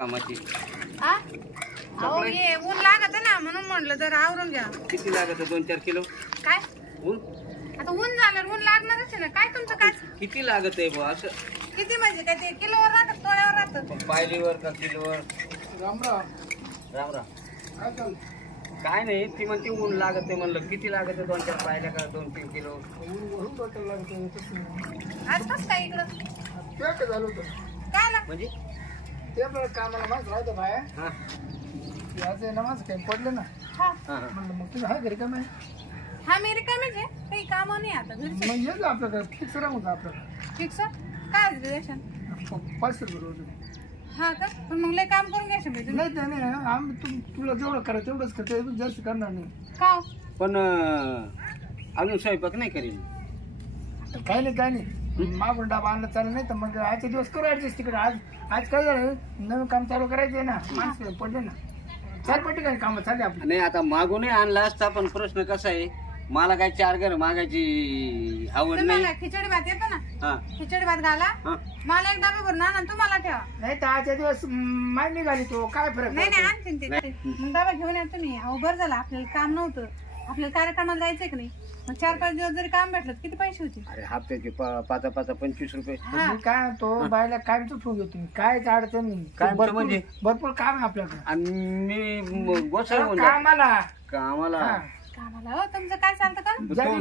कामाची अहो ये ऊन लागत ना म्हणून म्हटलं जर आवरून घ्या. किती लागत 2-4 किलो काय ऊन? आता ऊन झालं ऊन लागणारच आहे ना. काय तुमचं काय किती लागत आहे बुवा असं? किती म्हणजे काय ते किलोवर राहतात तोळ्यावर राहतात? पायलीवर का किलोवर? राम राम. राम राम. काय चालू? काय नाही ती म्हणते ऊन लागत आहे म्हणलं किती लागत आहे 2-4 पायल्या का 2-3 किलो? वरून डोक्याला लागतं. आज कसं काय इकडं ते काय झालं होतं? काय ना म्हणजे ते आपल्याला कामाला माणसं राहतं बाया. हा आज आहे ना माझं काही पडलं ना. हा हा म्हणलं मग तुम्ही हाय घरी का नाही? हा मी रिकामीच आहे. काही काम नाही आता घरचे. मग येईल आपल्याकडे फिक्स राहून जा आपल्याकडे. फिक्स काय रिलेशन 500 रुपये रोज. हा का पण मग लय काम करून घ्यायचं मी नाही ते नाही आम्ही तुला जेवढं करा तेवढंच करतो अजून जास्त करणार नाही. का हो? पण अजून स्वयंपाक नाही करेल. काही नाही काही नाही मागून डाबा आणला चालेल नाही तर मग आजचे दिवस करू ऍडजस्ट तिकडे. आज काय झालं नवीन काम चालू करायचं ना माणसं पडले ना 4 ठिकाणी कामं चालले आपली. नाही आता मागूनही आणला असता पण प्रश्न कसा आहे मला काय 4 घर मागायची आवड नाही. तुम्हाला खिचडी भात येतो ना. हा खिचडी भात घाला हा मला एक डबा भरून आणा तुम्हाला ठेवा. नाही तर आजच्या दिवस माय निघाली तो काय फरक नाही नाही पडतो? आणखीन ते मग डबा घेऊन या तुम्ही. अहो बरं झालं आपल्याला काम नव्हतं. आपल्याला कार्यक्रमाला जायचंय की नाही. मग 4-5 दिवस जरी काम भेटलं किती पैसे होते? अरे हप्त्याचे 5-5 25 रुपये. हा. मी काय तो बायला कायमच ठेवून घेतो काय अडचण नाही. कायमचं म्हणजे? भरपूर काम आहे आपल्याकडे. आणि मी गोसाळ म्हणलं कामाला कामाला हा. कामाला हो तुमचं काय चालतं का?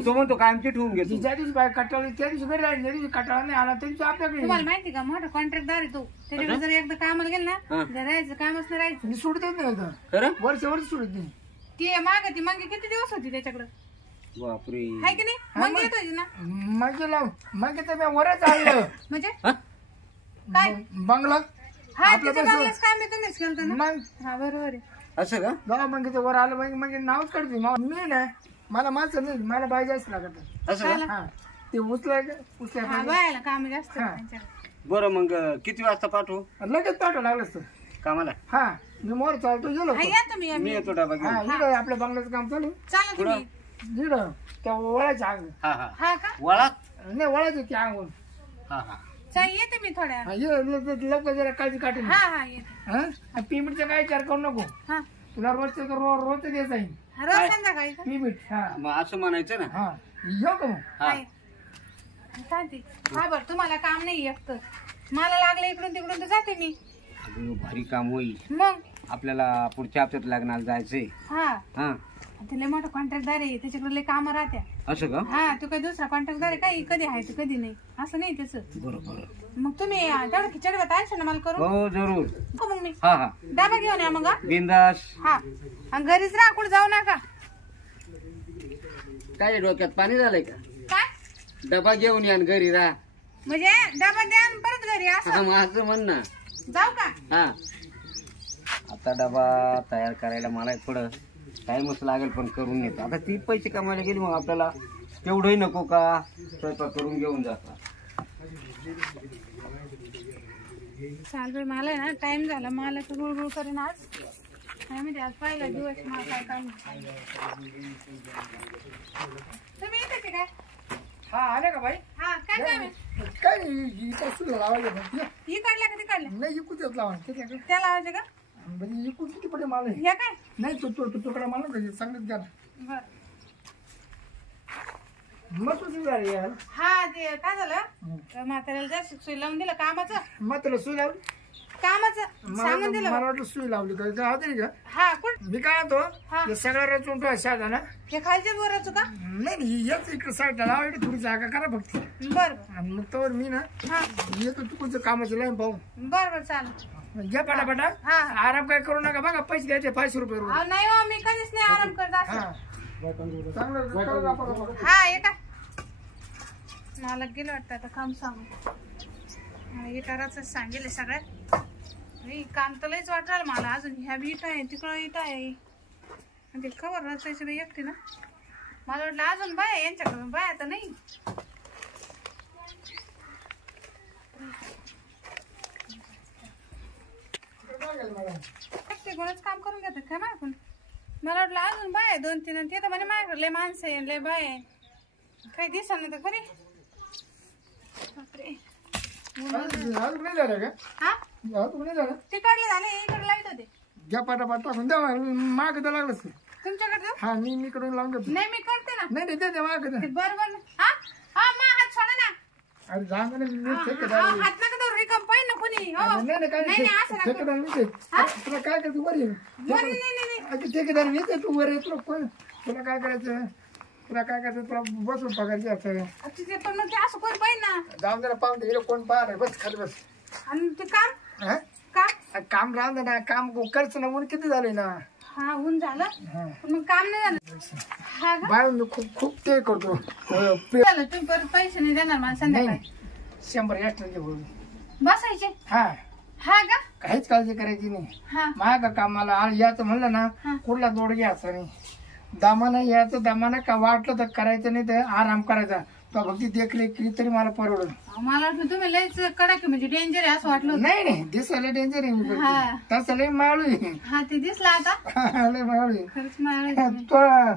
तो म्हणतो कायमची ठेवून घेतो. ज्या दिवशी बाय कटाळी त्या दिवशी घरी राहिली ज्या दिवशी कटाळा नाही आला त्या दिवशी आपल्याकडे तुम्हाला माहिती का मोठा कॉन्ट्रॅक्टदार आहे तो. त्याच्याकडे जर एकदा कामाला गेल ना हा. जर राहायचं कामच नाही राहायचं. मी सोडतेच नाही आता. खरं वर्ष सोडत नाही. ती मागे किती दिवस होती त्याच्याकडे बापरे. हाय की नाही? मग येत होती ना म्हणजे मग तर मी वरच आणलं म्हणजे हा? काय बंगला हा आपलं तिच्या कसं? बंगल्याचं काम आहे तुम्हीच केलं ना. मग हा बरोबर आहे. असं का? जेव्हा मग वर आलं म्हणजे नावच काढते मी ना मला माणसं नाही मला बाय जास्त लागत. असं का? हा ते उचलाय हा बायला काम जास्त आहे हा. त्यांच्याकडे. बरं मग किती वाजता पाठवू लगेच पाठव लागलं असतं. कामाला? हा मी मोर चालतो गेलो हा या तुम्ही मी येतो डबा घेऊन. हा इकडं आपल्या बंगल्याचं काम चालू चालेल तुम्ही इकडं त्या वळाच्या अंग हा हा हा का वळात नाही वळायचं त्या अंगून. हा हा चालेल येते मी थोड्या वेळात. हा ये लवकर जरा काळजी काढून हा हा येते हा पेमेंटचा काय विचार करू नको. हा तुला रोजचं रोजचं द्यायचं आहे रोज संध्याकाळी का? पेमेंट. हा मग असं म्हणायचं ना. हा येऊ का मग. हा काय? चालते. हा बरं तुम्हाला काम नाही एकतर मला लागलं इकडून तिकडून तर जाते मी. अगं, भारी काम होईल. मग आपल्याला पुढच्या हप्त्यात लग्नाला जायचंय. हा हा ते लय मोठा कॉन्ट्रॅक्टदार आहे त्याच्याकडे लय कामं राहत्या. असं का? हा तो काही दुसरा कॉन्ट्रॅक्टदार आहे काही कधी आहे तर कधी नाही असं नाही त्याचं. बरोबर. मग तुम्ही तेवढं खिचडी भात आणशा ना मला करून. हो जरूर. हो मग मी हा हा डबा घेऊन या मग हा. बिंदास. हा आणि घरीच राहा कुठे जाऊ नका. काय डोक्यात पाणी झालंय का? काय डबा घेऊन या आणि घरी राहा. म्हणजे डबा द्या आणि परत घरी हा असं मग असं म्हण ना. जाऊ का? हा आता डबा तयार करायला मला थोडं टाइमच लागेल पण करून येतो. आता ती पैसे कमायला गेली मग आपल्याला तेवढंही नको का स्वयंपाक करून घेऊन जाता. चाल बाई मला आहे ना टाइम झाला मला तर गुळगुळ करेन आज. काय माहिती आज पहिला दिवस मला काय काम. तुम्ही येते की काय? हा आले का बाई. हा काय काम आहे? काय नाही इथं सुद्धा लावायचं पण ही काढल्या का ती काढल्या? नाही इकूच येत लावा त्याच्या त्या लावायचे का? म्हणजे इकून किती पडे मला ह्या काय? नाही तुकडा मला का चांगलंच द्या ना. बर मस्त सुधार यार. हा ते काय झालं म्हाताऱ्याला जर सुई लावून दिलं कामाचं मग तुला सुई लावली सांगून दिलं. मला वाटलं सुई लावली का होते का. हा कुठ मी काय हा. म्हणतो सगळा रचून ठेवा साधा ना. हे खालच्या बोराचं का? नाही याच इकडे साईडला लावायची थोडी जागा करा फक्त. बर बर आणि मग तर मी ना हा येतो तुमचं कामाचं लाईन पाहू बर बर चालेल. घ्या पटापटा. हा आराम काय करू नका बघा पैसे द्यायचे 500 रुपये रोज. अहो, नाही हो मी कधीच नाही आराम करत असं. हा चांगलं करू आपण. हा ये काय मला गेलं वाटतं आता काम सांगू इटाराच सांगेल सगळ्यात. काम तर लईच वाटलं मला अजून ह्या बी इटा आहे तिकडं इटा आहे आणि ते खबर रचायची बाई एकटी ना. मला वाटलं अजून बाय यांच्याकडे बाय आता नाही. कोणच काम करून घेतात काय मागून. मला वाटलं अजून बाय 2-3 आणि ते तर म्हणे माझ्याकडे लय माणसं आहे लय बाय काही दिसा ना तर खरी. बापरे अजून नाही झालं का? हा अजून नाही झालं? तिकडले झाले इकडे लाईट होते घ्या पाटापाट टाकून द्या माग तर लागलंच ते. तुमच्याकडे हा मी कडून लावून देतो. नाही मी करते ना नाही नाही द्या माग द्या. ते बरोबर हा हा मा हात सोडा ना अरे जागा नाही हा, ठेकेदार हा, हात नका धरू रिकाम पाहिजे ना कोणी हो नाही नाही काय नाही नाही असं नका ठेकेदार नाही तुला काय करायचं वर ये. नाही नाही अच्छा ठेकेदार नाही तू वर ये तुला कोण तुला काय करायचं तुला बसून पगार घ्यायचं. अच्छा, ते पण मग ते असं कोणी पाहिजे ना जाऊन जरा पाहून दे कोण पाहणार बस खाली बस. आणि ते काम हा काम काम राहून दे ना काम करच ना ऊन किती झाले ना. हा ऊन झालं हा. पण मग काम नाही झालं हा का बाहेर मी खूप खूप ते करतो झालं तुम्ही परत पैसे नाही देणार मला संध्याकाळी 100 एक्स्ट्रा दे बोल. बसायचे हा हा का काहीच काळजी करायची नाही. हा माझ्या कामाला आणि याचं म्हणलं ना कुठला दोड घ्यायचा नाही. दामानं याचं दामानं का वाटलं तर करायचं नाही तर आराम करायचा. तो फक्त देखरेख केली तरी मला परवडलं. मला वाटलं तुम्ही लयच कडक आहे, म्हणजे डेंजर आहे असं वाटलं होतं. नाही नाही दिसायला डेंजर आहे मी हा. फक्त. तसं लय माळू आहे. हा ते दिसला आता लय माळू आहे. खरंच मला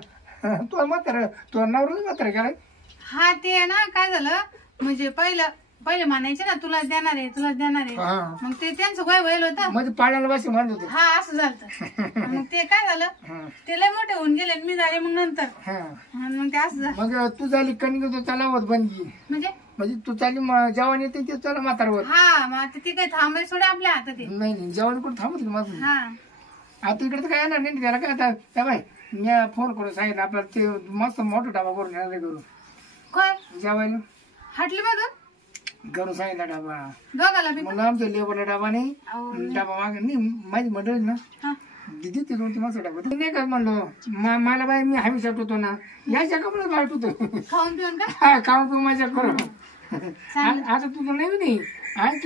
तो म्हातारा तो नवरा म्हातारा गेलाय. हा ते आहे ना काय झालं म्हणजे पहिले म्हणायचे ना तुला देणार आहे हा. मग ते त्यांचं वय व्हायला होतं म्हणजे पाण्याला बस म्हणत होते. हा असं झालं मग ते काय झालं हा. ते लय मोठे होऊन गेले आणि मी झाले मग नंतर हा. आणि मग ते असं झालं मग तू झाली कणिक तो चालावत बनली म्हणजे तू चाली जेवण येते ते चला म्हातारवत. हा मग आता ती काही थांबाय सोडे आपल्या हातात आहे. नाही नाही जेवण कोण थांबत माझं. हा आता इकडे तर काय येणार नाही त्याला काय आता त्या बाई मी फोन करून सांगितलं आपल्याला ते मस्त मोठं डाबा करून येणार करून काय जेवायला हटली मधून करून सांगितला डाबा. दोघाला बी मला आमच्या लेबरला डाबा नाही अहो, डाबा मागे नाही माझी मंडळी ना हा. दिदी ते 2-3 मस्त डाबा ते नाही का म्हणलो मला बाई मी हवी शकत होतो ना याच्या कपडे वाईट होतो. खाऊन पिऊन का हा खाऊ पिऊ माझ्या करू. आता तुझं नाही आणि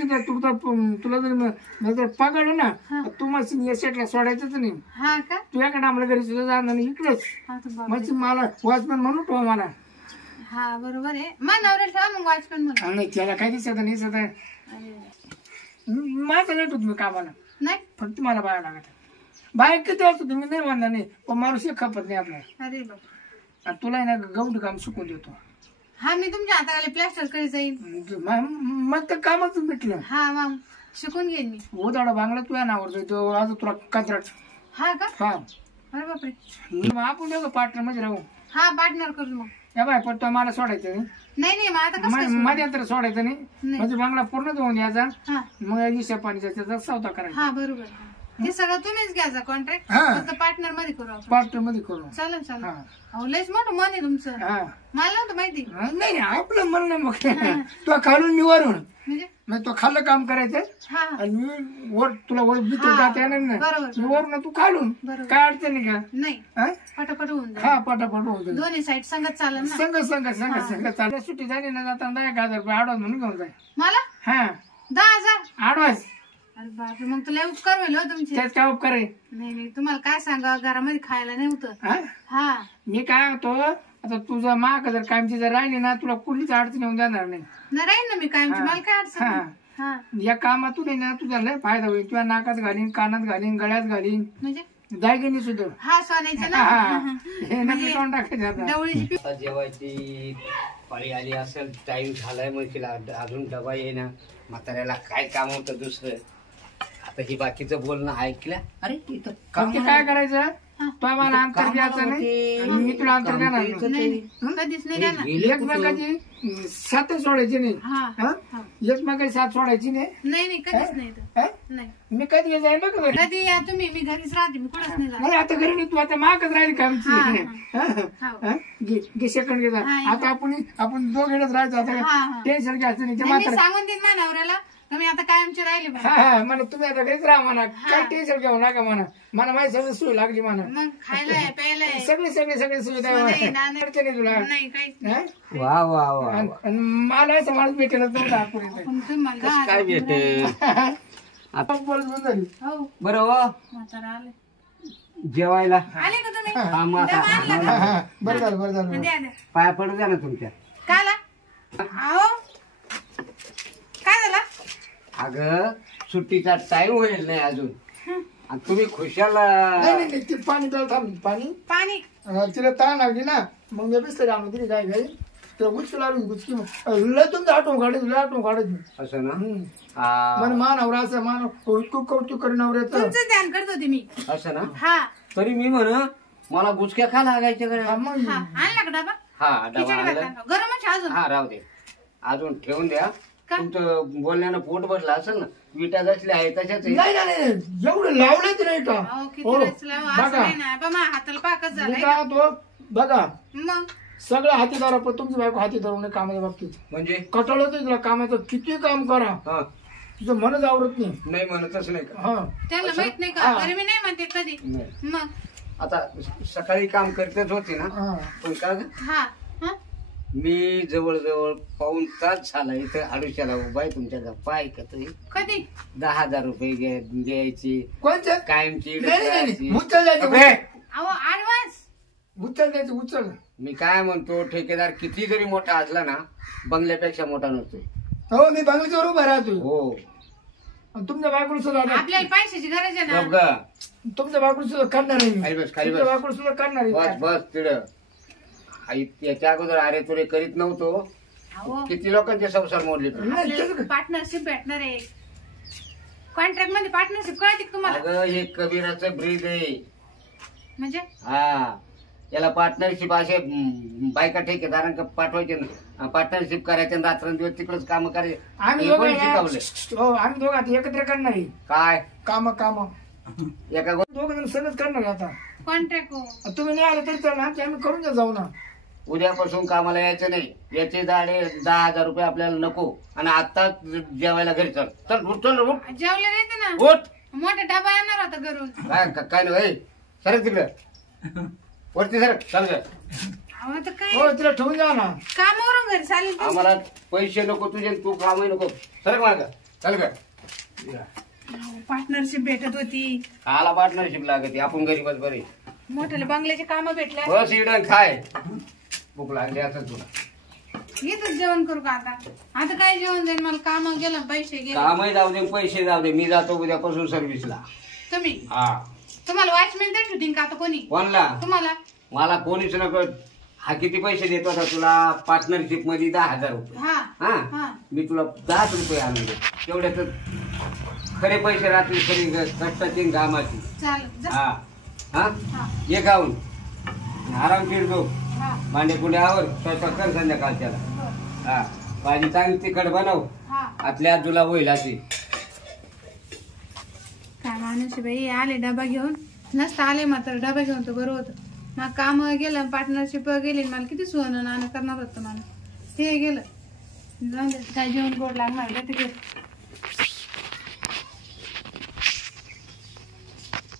तुला जर पकडलं ना तू मग सेटला सोडायचंच नाही. हा का तुझ्याकडे आम्हाला घरी सुद्धा जाणार नाही इकडेच. हा तर बाप. म्हणजे मला वॉचमॅन म्हणून तो मला हा बरोबर आहे मा नवऱ्याला ठेवा मग वॉचमॅन म्हणून. नाही त्याला काही दिसत नाही सध्या माझं नाही तुम्ही कामाला नाही फक्त मला बाहेर लागत बाहेर किती असतो तुम्ही नाही म्हणणार नाही पण माणूस एक खपत नाही आपल्याला. अरे बाप आणि तुला ना गवंडी काम शिकून देतो. हा मी तुमच्या हाताखाली प्लॅस्टर करीत जाईल. मग तर कामच भेटलं. हा मग शिकून घेईन मी. उदाडा बांगला तुझ्या नावावर तो आज तुला कंत्राट. हा का हा अरे बापरे मग आपण दोघं पार्टनर मध्ये राहू. हा पार्टनर करू मग. या बाय पण तो मला सोडायचं नाही. नाही मग आता कसं काय सोडू? मध्ये अंतर सोडायचं नाही नाही. म्हणजे बांगला पूर्ण धुवून यायचा हा मग हिशा पाणीचा त्याचा सौदा करायचा. हा बरोबर ते सगळं तुम्हीच घ्यायचा कॉन्ट्रॅक्ट हा. फक्त पार्टनर मध्ये करू आपण. पार्टनर मध्ये करू. चालेल चालेल हा अहो लयच मोठं मन आहे तुमचं. हा मला नव्हतं माहिती नाही नाही आपलं मन नाही मग तो खालून मी वरून म्हणजे मग तो खाल्लं काम करायचं हा आणि मी वर तुला वर भीतर हा, जाता येणार नाही बरोबर. मी वरून तू खालून बरोबर. काय अडचण नाही का. नाही हा? पटापट होऊन जाईल. हा पटापट होऊन जाईल. दोन्ही साईड संगत चालेल ना. संघ चालल्या सुट्टी झाली ना जाता 10,000 रुपये ऍडव्हान्स म्हणून घेऊन जाय. मला हा 10,000 ऍडव्हान्स अरे बापरे मग तुला उपकार होईल हो तुमचे. त्याच काय उपकार आहे. नाही तुम्हाला काय सांगा घरामध्ये खायला नव्हतं. हा हा मी काय होतो आता तुझा माग जर कायमची जर राहिली ना तुला कुठलीच अडचण येऊन जाणार नाही. नाही राहील ना मी कायमची मला काय अडचण हा. नाही. हा या कामातून आहे ना तुझा लय फायदा होईल. तुझ्या नाकात घालीन कानात घालीन गळ्यात घालीन म्हणजे दागिनी सुद्धा. हा सोन्याचं हा, ना हा. हे नक्की तोंड टाकायचं आता. डवळीची पिप- आता जेवायची पाळी आली असेल टाइम झालाय मग तिला अजून डबा येईना म्हाताऱ्याला काय काम होतं दुसरं. आता ही बाकीचं बोलणं ऐकलं अरे इथं काम ते काय करायचं तो मला अंतर द्यायचं नाही आणि मी तुला अंतर देणार नाही. नाही कधीच नाही देणार. एकमेकाची साथ सोडायची नाही. हा हा? हा. एकमेकाची साथ सोडायची नाही. नाही कधीच नाही तर. हा? नाही मी कधी जाईल बघ घरी. कधी या तुम्ही मी घरीच राहते मी कुठंच नाही जात. मला आता घरी नाही तू आता मागच राहिली का आमची. हा. घे सेकंड घे जा. हा, आता आपण दोघेच राहायचं आता हा, हा. टेन्शन घ्यायचं नाही. ते नाही, मी म्हातारं सांगून देईन माझ्या नवऱ्याला तुम्ही आता कायमचे राहिले बा. हा म्हणा तुम्ही आता घरीच राहा म्हणा काही टेन्शन घेऊ नका म्हणा मला माझी सगळी सोय लागली म्हणा मग खायला प्यायला सगळी सुविधा नाही, नाही. अडचण आहे तुला. नाही काहीच हा? वा वा वा आणि मला असं माणूस भेटेल नव्हता पुढे पण तुम्हाला दहा काय हजार भेटेल. आता बोलत बंद झाली. हो बरं हो म्हातारा आले जेवायला आले का तुम्ही हा, मग आता डबा आणला का? बरं झालं द्या द्या पाया पडू द्या ना तुमच्या. काला अहो काय झालं अगं सुट्टीचा टाइम होईल नाही अजून आणि तुम्ही खुशाल नाही नाही ते पाणी प्यायला थांब पाणी पाणी तिला ताण लागली ना मग मी बिस्तर आणून दिली काय घरी त्या गुचकी लागली गुचकी लय तुमचं आठवण काढायचं लय आठवण काढायचं असं ना हम्म. हा, मन मानवरा असं मानव कौतुक कौतुक करून नवऱ्याचं तुमचं ध्यान करत होते मी. असं ना हा तरी मी म्हण मला गुचक्या खा लागायच्या का हा, नाही? मग हा आणला का डबा? हा डबा खिचडी आणला. भात गरमच आहे अजून. हा राहू दे अजून ठेवून द्या का? तुमचं बोलण्यानं पोट भरलं असेल ना विटा जसल्या आहे तशाच आहे. नाही नाही एवढं लावलंच नाही का अहो, किती हो, वेळेस लावा, असं बघा नाही ना. बा, मा हाताला पाकच मी झालाय. काय तो बघा मग सगळं हातीदार पण तुमची बायको हातीदार नाही कामाच्या बाबतीत म्हणजे कटाळ होतं तुला कामाचं किती काम करा हा तुझं मनच आवडत नाही नाही म्हणतच नाही का हा त्याला माहित नाही का? हा. अरे मी नाही म्हणते कधी. नाही. मग आता सकाळी काम करतेच होती ना हा पण का ग? हा हा मी जवळजवळ पाऊण तास झाला इथं आडुशाला उभा आहे तुमच्या गप्पा ऐकत आहे. कधी 10,000 रुपये द्यायची कोणचं कायमची नाही नाही इडच उचल द्यायचं अबे, अहो ऍडव्हान्स. उचल द्यायचं उचल मी काय म्हणतो ठेकेदार किती जरी मोठा असला ना बंगल्यापेक्षा मोठा नसतो. हो मी बांगलीच्यावर उभा राहतो हो आणि तुमच्या बायकोला सुद्धा आता- आपल्याला पैशाची गरज आहे गप ना. ग. तुमच्या बायकोला सुद्धा करणार आहे खाली मी. बस खाली तुमच्या बस बायकोला सुद्धा करणार बस आहे बस तिड याच्या अगोदर अरे तुरे करीत नव्हतो अहो किती लोकांचे संसार मोडले तू. नाही, त्याचं काय? पार्टनरशिप भेटणार आहे. कॉन्ट्रॅक्ट मध्ये पार्टनरशिप कळते का तुम्हाला? अगं हे कबीराचं ब्रीद आहे. म्हणजे हा याला पार्टनरशिप असे बायका ठेकेदारांक पाठवायचे ना पार्टनरशिप करायचे आणि रात्रंदिवस तिकडच काम करायचे आम्ही हे पण दोघं शिकवले. हो आम्ही दोघं आता एकत्र करणार आहे काय काम एका गो- दोघं जण सगळंच करणार आहे आता कॉन्ट्रॅक्ट हो. तुम्ही नाही आले तरी चालेल आम्ही करून द्या जाऊ ना उद्यापासून कामाला यायचं नाही याचे 10,000 रुपये आपल्याला नको आणि आता जेवायला घरी चल चल उठ चल उठ जेवले येते ना. उठ मोठा डबा येणार होता घरून. काय नाही सरक तिकडं वरती सरक चल ग. अहो तर काय हो तिला ठेवून जा ना कामावरून घरी चालेल तुमचं. आम्हाला पैसे नको तुझे तू कामही नको सरक मार्ग चल ग. पार्टनरशिप भेटत होती. आला पार्टनरशिप लागते आपण गरीबच बरे मोठ्याला बंगल्याचे काम भेटले. बस इडन खाय भूक लागली आता तुला येतच जेवण करू का आता? आता काय जेवण जाईल? मला काम गेलं पैसे गेले. कामही जाऊ दे पैसे जाऊ दे मी जातो उद्यापासून सर्व्हिसला. तुम्ही हा तुम्हाला वॉचमॅन देत होती का आता कोणी? कोणला तुम्हाला मला कोणीच नको. हा किती पैसे देतो आता तुला पार्टनरशिप मध्ये 10,000 रुपये. हा हा हा मी तुला 10 रुपये आणून दे तेवढ्यात खरे पैसे राहतील खरी कष्टाची कामाची. चालेल जा. हा हा हा ये खाऊन आराम फिरतो हा भांडे कुंड्यावर स्वयंपाक कर संध्याकाळच्याला. हो. हा भाजी चांगली तिखट बनव हा आतल्या तुला होईल अशी. काय माणूस बाई आले डबा घेऊन. नसतं आले मात्र डबा घेऊन तर बरं होतं. मग काम गेलं पार्टनरशिप गेली मला किती सुवर्ण नाणं करणार होतं मला. ते गेलं जाऊ दे, काय जेवण गोड लागणार ते